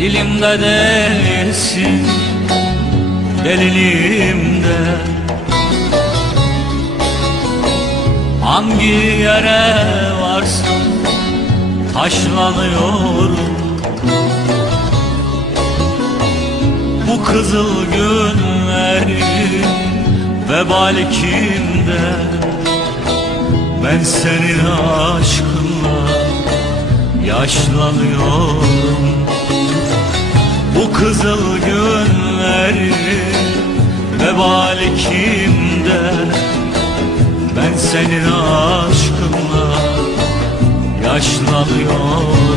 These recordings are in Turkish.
Dilimde değilsin Deliliğimde. Hangi yere varsam Taşlanıyorum. Bu kızıl günlerin Vebali kimde? Ben senin aşkınla Yaşlanıyorum Kızıl günlerin Vebali kimde? Ben senin aşkınla Yaşlanıyorum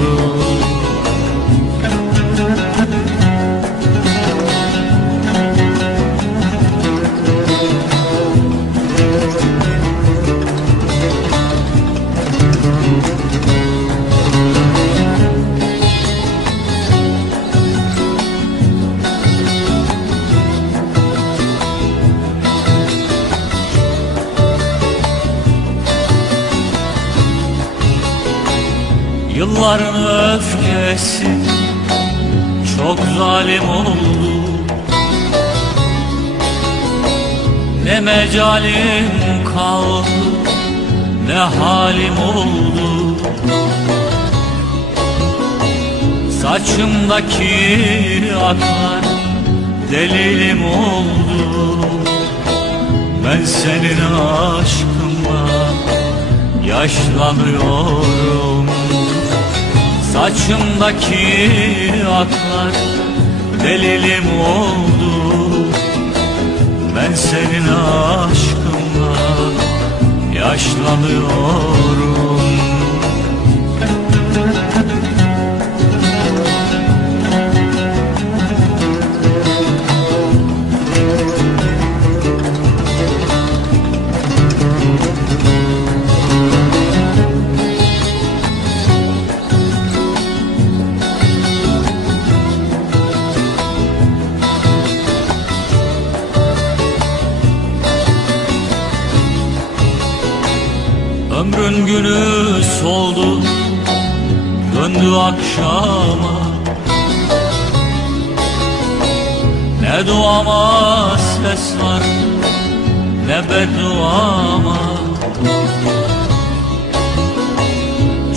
Yılların öfkesi. Çok zalim oldu Ne mecalim kaldı ne halim oldu. Saçımdaki aklar delilim oldu. Ben senin aşkınla yaşlanıyorum Saçımdaki aklar delilim oldu. Ben senin aşkınla yaşlanıyorum Ömrün günü soldu Döndü akşama. Ne duama ses var Ne bedduama.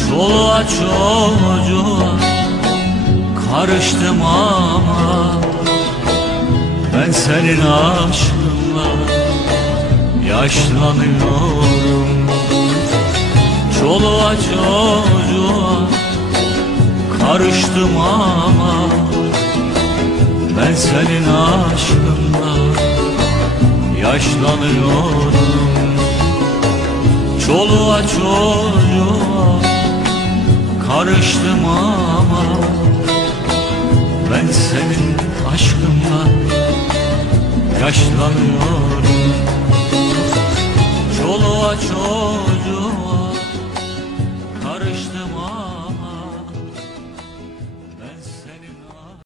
Çoluğa çocuğa Karıştım ama. Ben senin aşkınla Yaşlanıyorum Çoluğa çocuğa karıştım ama Ben senin aşkınla yaşlanıyorum Çoluğa çocuğa karıştım ama Ben senin aşkınla yaşlanıyorum Çoluğa çocuğa